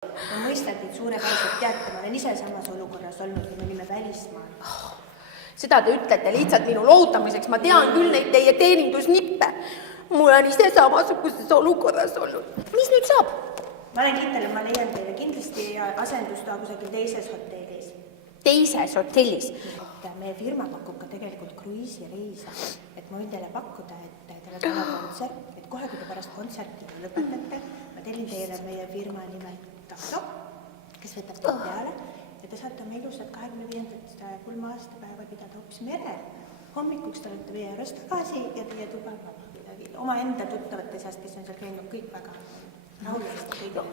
Ma mõistan teid suurepäraselt, teate, ma olen ise samas olukorras olnud, kui me olime välismaal. Seda te ütlete lihtsalt minu lohutamiseks, ma tean küll neid teie teenindusnippe. Mul on ise samasuguses olukorras olnud. Mis nüüd saab? Ma olen kindel, et ma leian teile kindlasti asendustoa kusagil teises hotellis. Teises hotellis? Et meie firma pakub ka tegelikult kruiisireisa. Et ma võin teile pakkuda, et teile täna kontsert, et kohe kui te pärast kontserti lõpetate, ma tellin teile meie firma nimel takso, kes võtab teid peale ja te saate oma ilusat 25. pulma aastapäeva pidada hoopis merel. Hommikuks te olete meie juures tagasi ja teie tuba oma enda tuttavate seast, kes on seal käinud kõik väga rahulist.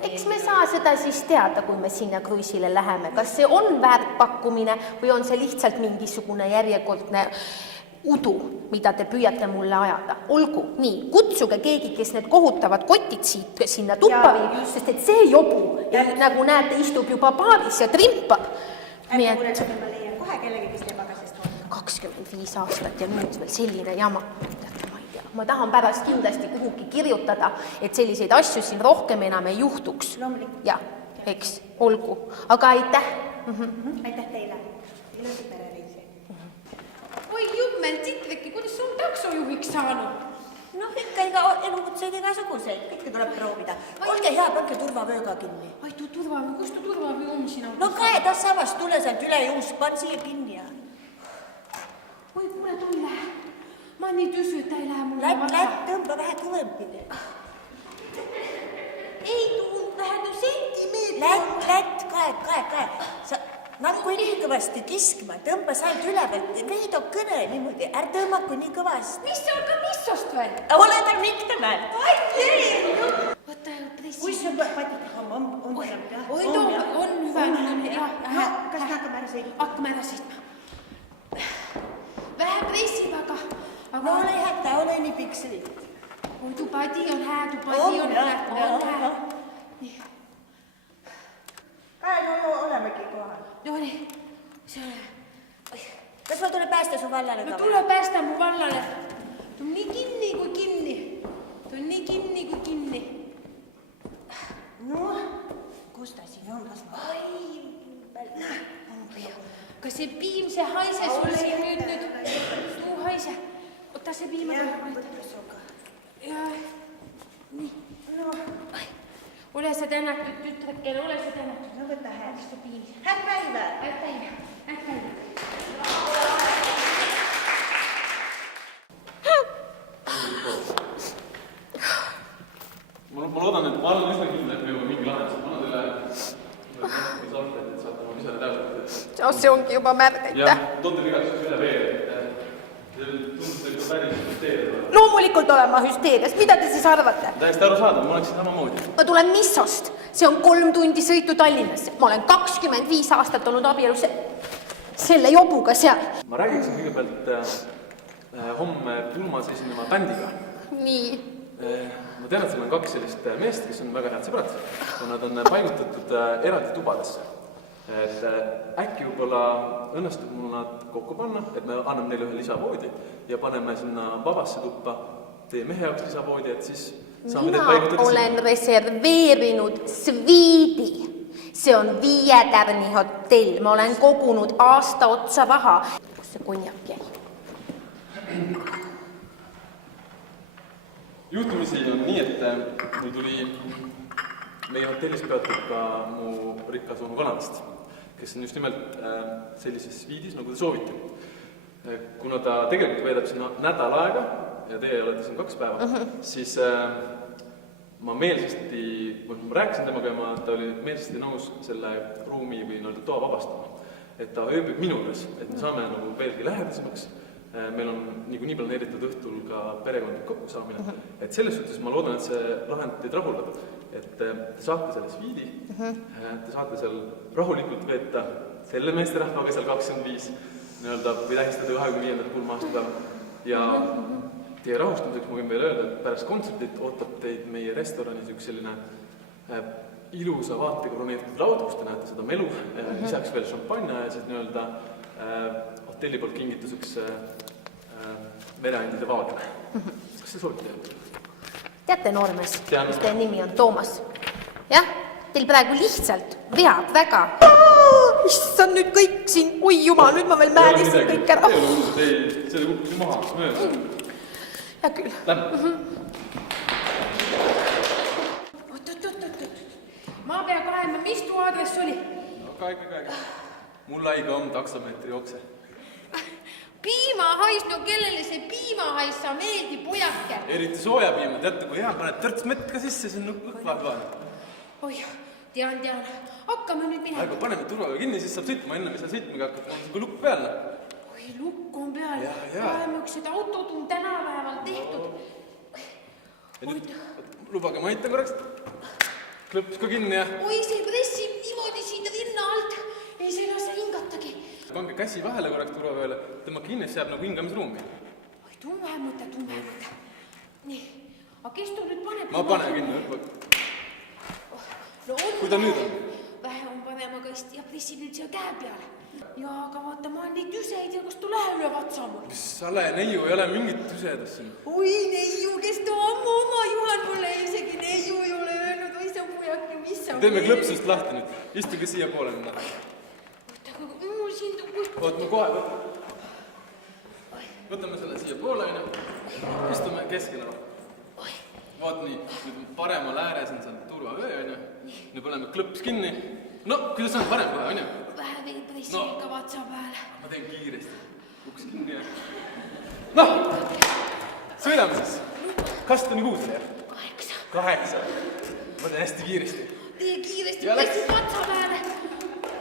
Eks me saa seda siis teada, kui me sinna kruiisile läheme. Kas see on väärtpakkumine või on see lihtsalt mingisugune järjekordne udu, mida te püüate mulle ajada? Olgu, nii, kutsuge keegi, kes need kohutavad kotid siit sinna tuppa viib, sest et see jobu, nagu näete, istub juba baaris ja trimpab. Ärge muretsege, ma leian kohe kellegi, kes teeb agasest voodika. 25 aastat ja nüüd veel selline jama. Ma tahan pärast kindlasti kuhugi kirjutada, et selliseid asju siin rohkem enam ei juhtuks. Loomulikult. Ja, eks, olgu. Aga aitäh. Aitäh teile. Ilusi perereisi. Oi jummel, Titriki, kuidas sul taksojuhiks saanud? Noh, ikka elukutseid igasuguseid. Kõike tuleb proovida. Olge hea, pange turvavööga kinni. Ai, turvavöö, kus turvavöö on sina? No käe tassavast tule sealt üle juust, pan siia kinni ja... Oi, kuule, tule. Ma nii tüsü, et ta ei lähe mulle Lätt, tõmba vähe kõvempide. Ei tuu, vähe tuu sentimeetri. Lätt, kae. Sa nakku nii kõvasti kiskma, tõmba sealt üle, veedo kõne niimoodi, tõmmaku nii kõvasti. Mis see on ka missost veel? Ole ta mikta näed. Ai, ei! Võta ju pressi. Kus see patik on? Oi, too on hyvä. Kas me hakkame ära sõitma? Hakkame ära sõitma. Vähe pressi väga. No ole hätta, ole nii pikseli. Oi, tuu padi on hää, tuu padi on hää. Kai, no olemegi kohal. No nii, see ole. Kas ma tule päästa su vallale ka? No tule päästa mu vallale. Ta on nii kinni kui kinni. Ta on nii kinni kui kinni. No, kus ta siin on? Kas see piim, see haise sul siin nüüd? Tuu haise. Ota see piim. Ja, nii. No, ole sa tänatud tütrekene, ole sa tänatud. no võta hääl. See piim. Hääd päiva! Hääd päiva. Ma loodan, et ma olen üsna kindel, et me jõuame mingi lahendus. Ma annan teile saate, et saate oma lisale täpselt. See ongi juba märg, aitäh. Jah, toon teile igaks üle veel. Tundus teil päris hüsteeria. Loomulikult olen ma hüsteerias. Mida te siis arvate? Täiesti aru saada, ma oleksin samamoodi. Ma tulen Missost. See on 3 tundi sõitu Tallinnasse. Ma olen 25 aastat olnud abielus selle jobuga seal. Ma räägiksin kõigepealt homme pulmas esinema bändiga. Nii. Ma tean, et seal on 2 sellist meest, kes on väga head sõbrad ja nad on paigutatud eraldi tubadesse. Et äkki võib-olla õnnestub mul nad kokku panna, et me anname neile ühe lisavoodi ja paneme sinna vabasse tuppa teie mehe jaoks lisavoodi, et siis saame teid paigutada. Mina olen reserveerinud sviidi. See on 5 tärni hotell. Ma olen kogunud aasta otsa raha. Kus see konjak jäi? Juhtumisi on nii, et mul tuli meie hotellis peatud ka mu rikas onu Kanadast, kes on just nimelt sellises viidis, nagu te soovite. Kuna ta tegelikult veedab sinna nädal aega ja teie olete siin 2 päeva, siis ma meelsasti, ma rääkisin temaga ja ta oli meelsasti nõus selle ruumi või toa vabastama. Et ta ööbib minu juures, et me saame nagu veelgi lähedasemaks. Meil on nii planeeritud õhtul ka perekondlik kokkusaamine. Et selles suhtes ma loodan, et see lahend teid rahuldab. Et te saate selle sviidi, te saate seal rahulikult veeta selle meesterahvaga seal 25 või tähistada 25. pulma aastapäeva. Ja teie rahustamiseks ma võin veel öelda, et pärast kontsertit ootab teid meie restoranis üks selline ilusa vaatega broneeritud laud, kus te näete seda melu, lisaks veel šampanja ja siis hotelli poolt kingituseks mereandide vaadele. Kas see soovite? Teate noormees, Tean. mis teie nimi on? Toomas. Jah? teil praegu lihtsalt veab väga. Issand, nüüd kõik siin, oi jumal, nüüd ma veel määrisin kõik ära. See kukkus ju maha, mööda. Hea küll. Lähme. Oot. Ma pea kaema, mis tu aadress oli? No kaega. Mul aiga on taksomeetri jookse. Piimahais, no kellele see piimahais sa meeldi, pojake? Eriti soojapiima, teate, kui hea paned törts mett ka sisse, see on lõkvaad. Oi, tean. Hakkame nüüd minema. Aiga, paneme turvaga kinni, siis saab sõitma, enne me seal sõitmiga hakkab. On see lukk peal. Oi, lukk on peal. Ja. Oleme üks seda autod on tänapäeval tehtud. Lubage, ma aitan korraks. Klõps ka kinni ja... Oi, see pressib niimoodi siin rinna alt. Ei see lase hingatagi. Pange käsi vahele korraks turva peale. Tema kinnis jääb nagu hingamisruumi. Oi, tuu on vähe mõte. Nii, aga kes tuu nüüd paneb? Ma pane kinni. No on Kui ta nüüd on? Vähe on panema kast ja pressib nüüd siia käe peale. Ja aga vaata, ma nii tüseid ja kas tuu läheb üle vatsa mul? Mis sale, neiu ei ole mingit tüsedast siin. Oi, neiu, kes tuu oma Juhan mulle isegi neiu ei ole öelnud. Oi, see on pojake, mis sa... Teeme klõpsust lahti nüüd. Istuge siia poole nüüd. Oota, aga mul siin tuu kuskil... Oot, ma kohe võtame selle siia poole. Istume keskele. Vaat nii, nüüd paremal ääres on seal turvavöö. Nüüd paneme klõps kinni. No, kuidas on parem kohe, on ju? Vähe veel pressib ikka vatsa peale. Ma teen kiiresti. Uks kinni ja... Noh, sõidame siis. Kast on 6 või? 8. Ma teen hästi kiiresti. Tee kiiresti, Ja pressib vatsa peale.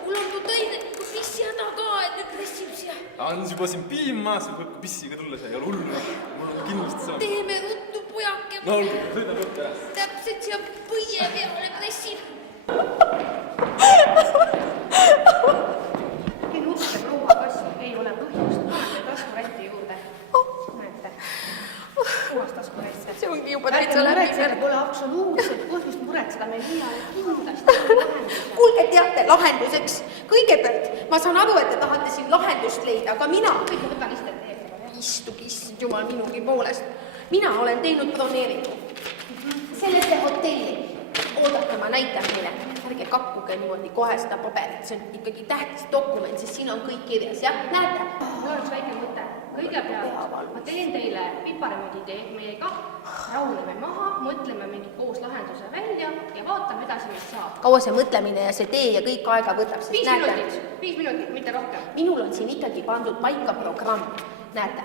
Mul on tuu tõine pissi häda ka, et nüüd pressib siia. On juba siin piim maas, võib pissiga tulla see, ei ole hullu. Mul on kindlasti saanud. Teeme ruttu, pojake. No olgu, sõida võtta ära. Täpselt siia põie peale pressib. Ei nutte proua, kas ei ole põhjust. Panete taskurätti juurde. Näete. Puhas taskurätt. See ongi juba täitsa läbi. Pole absoluutselt põhjust muretseda, meil kindlasti Kuulge, teate, lahenduseks. Kõigepealt, ma saan aru, et te tahate siin lahendust leida, aga mina... kõik võtan istet teed. Istugi, jumal minugi poolest. Mina olen teinud broneeringu. Sellesse hotelli. Oodake, ma näitan meile. Ärge kakkuge niimoodi kohe seda paberit. See on ikkagi tähtis dokument, sest siin on kõik kirjas. Jah, näete? Mul on üks väike mõte. Kõigepealt ma teen teile piparemüditee meiega, rahuneme maha, mõtleme mingi koos lahenduse välja ja vaatame edasi, mis saab. Kaua see mõtlemine ja see tee ja kõik aega võtab, sest 5 minutit, mitte rohkem. Minul on siin ikkagi pandud paika programm. Näete?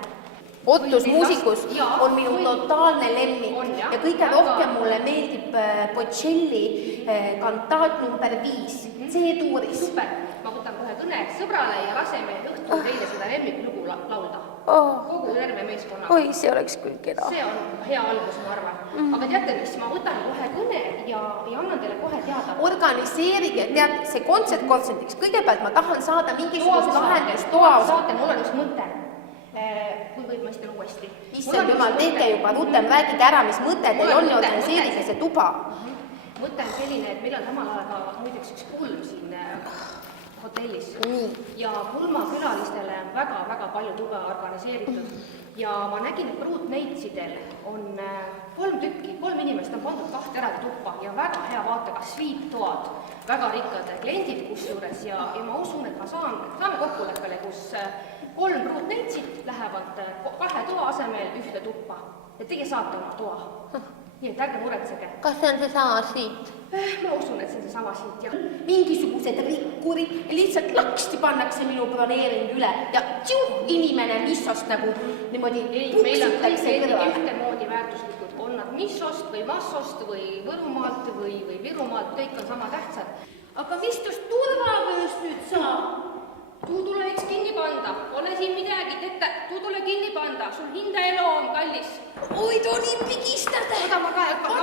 Ottus muusikus on minu totaalne lemmik ja kõige rohkem mulle meeldib Bocelli kantaat number 5, C-tuuris. Super, ma võtan kohe kõne sõbrale ja laseme õhtul teile seda lemmiklugu laulda. Kogu terve meeskonna. Oi, see oleks küll keda. See on hea algus, ma arvan. Aga teate, mis ma võtan kohe kõne ja annan teile kohe teada. Organiseerige, teate, see kontsertkontsentiks. Kõigepealt ma tahan saada mingisugust lahendust toa osa. Saate, mul on üks mõte. Kui võid, ma istan uuesti. Issand jumal, teete juba rutem, räägige ära, mis mõte teil on ja organiseerige see tuba. Mõte on selline, et meil on samal ajal ka muideks üks pulm siin hotellis. Ja pulmakülalistele on väga-väga palju tuba organiseeritud. Ja ma nägin, et pruutneitsidel on 3 tükki, 3 inimest on pandud 2 eraldi tuppa ja väga hea vaatega sviiptoad, väga rikkad kliendid kusjuures ja ma usun, et ma saame kokkuleppele, kus 3 pruutneitsid lähevad 2 toa asemel 1 tuppa ja teie saate oma toa. Nii et ärge muretsege. Kas see on see sama siit? Ma usun, et see on see sama siit, jah. Mingisugused rikkurid ja lihtsalt laksti pannakse minu broneering üle ja inimene missost nagu niimoodi Meil on kõik puksitakse kõrvale. ühtemoodi väärtuslikud, on nad Missost või Massost või Võrumaalt või Virumaalt, kõik on sama tähtsad. Aga mis tust turvavööst nüüd saab? Tuu tule üks kinni panda, ole siin midagi, tuu tule kinni panda, sul hinda elu on kallis. Oi, too nii pigistada! Oda ma ka,